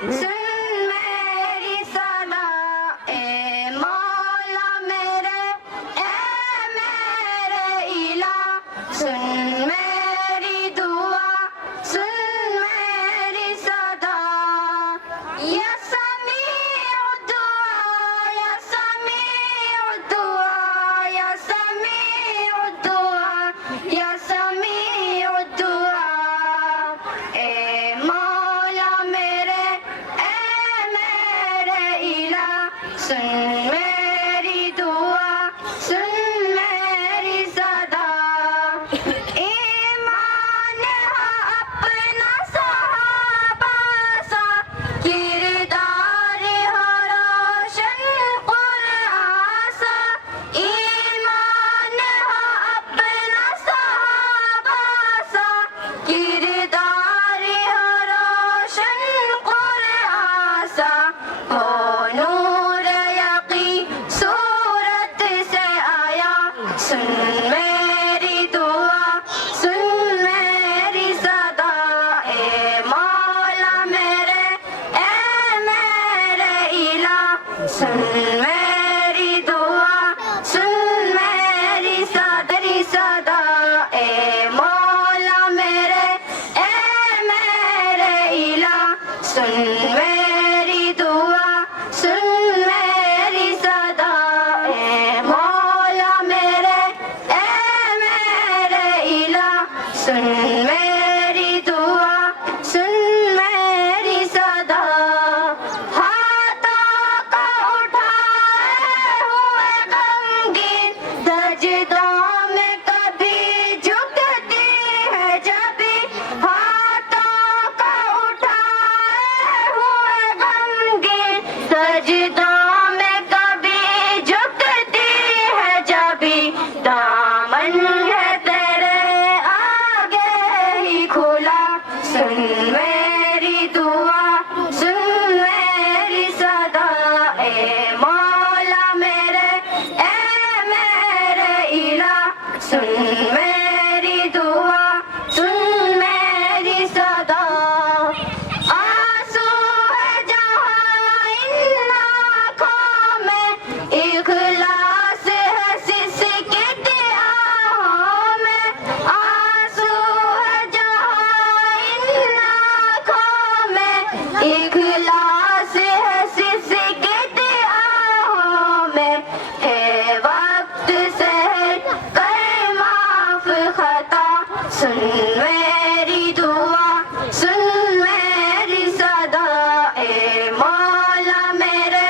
سن میری صدا اے مولا میرے، اے میرے الہ، سن میری دعا، سن میری صدا، یا سمیع الدعا، یا سمیع الدعا، یا سمیع الدعا، یا سمیع الدعا، اے مولا میرے، اے میرے الہ، سن میری دعا، سن میری صدا، ایمان ہے اپنا صحابہ سا، کردار ہو روشن قرآن سا، ایمان ہے اپنا صحابہ سا، کردار ہو روشن قرآن سا، ہو نور یقین صورت سے آیا، سن میری دعا، سن میری صدا، اے مولا میرے، اے میرے الہ، سن میری دعا، سن میری صدا، اے مولا میرے، اے میرے الہ، سن میری دعا، سن میری صدا، اے مولا میرے، اے میرے الہ، سن میری دعا، سن میری صدا، ہاتھوں کو اٹھائے ہوئے غمگین سجدوں میں کبھی جھکتی ہے جبھی، ہاتھوں کو اٹھائے ہوئے غمگین سجدوں میں کبھی جھکتی ہے جبھی، دامن ہے تیرے آگے ہی کھلا، سن میری دعا، سن میری صدا، اے مولا میرے، اے میرے الہ، سن میری دعا، سن میری صدا، آنسو ہے جہاں ان آنکھوں میں، اخلاص ہے سسکتی آہوں میں، آنسو ہے جہاں ان آنکھوں میں، اخلاص ہے سسکتی آہوں میں، ہے وقت سہل کر معاف خطا، سن میری دعا، سن میری صدا، اے مولا میرے،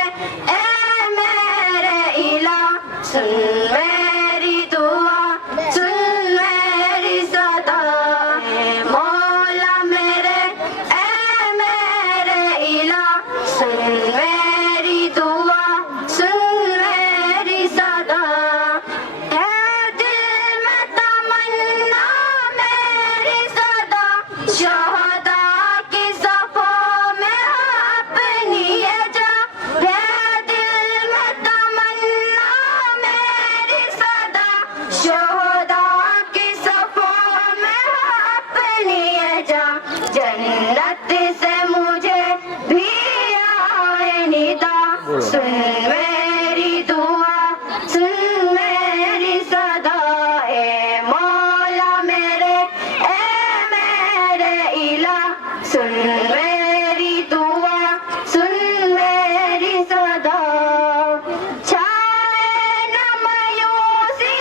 اے میرے الہ، سن میری دعا، سن میری صدا، اے مولا میرے، اے میرے الہ، سن میری دعا، سن میری صدا، اے دل میں تمنا میری صدا، شہداء کی صفوں میں اپنی یہ جا، اے دل میں تمنا میری صدا، شہداء کی صفوں میں اپنی یہ جا، جنت سے مجھے بھی آئے ندا، سن میری دعا، سن میری صدا، اے مولا میرے، اے میرے الہ، سن میری دعا، سن میری صدا، چھائے نہ مایوسی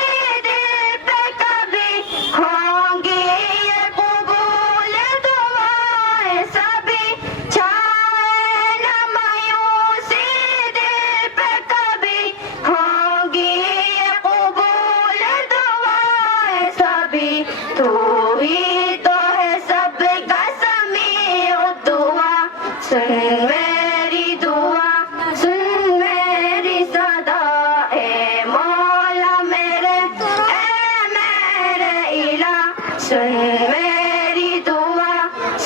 دل پہ کبھی، ہوں گی یہ قبول دعائیں سبھی، چھائے نہ مایوسی دل پہ کبھی، ہوں گی یہ قبول دعائیں سبھی، تو ہی تو ہے سب کا سمیع الدعا، سن میری دعا، سن میری صدا، اے مولا میرے، اے میرے الہ، سن میری دعا،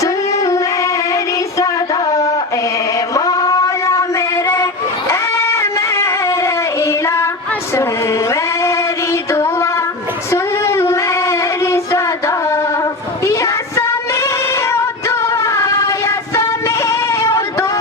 سن میری صدا، اے مولا میرے، اے میرے الہ، سن میری دعا، سن میری صدا، یا سمیع الدعا، یا سمیع الدعا،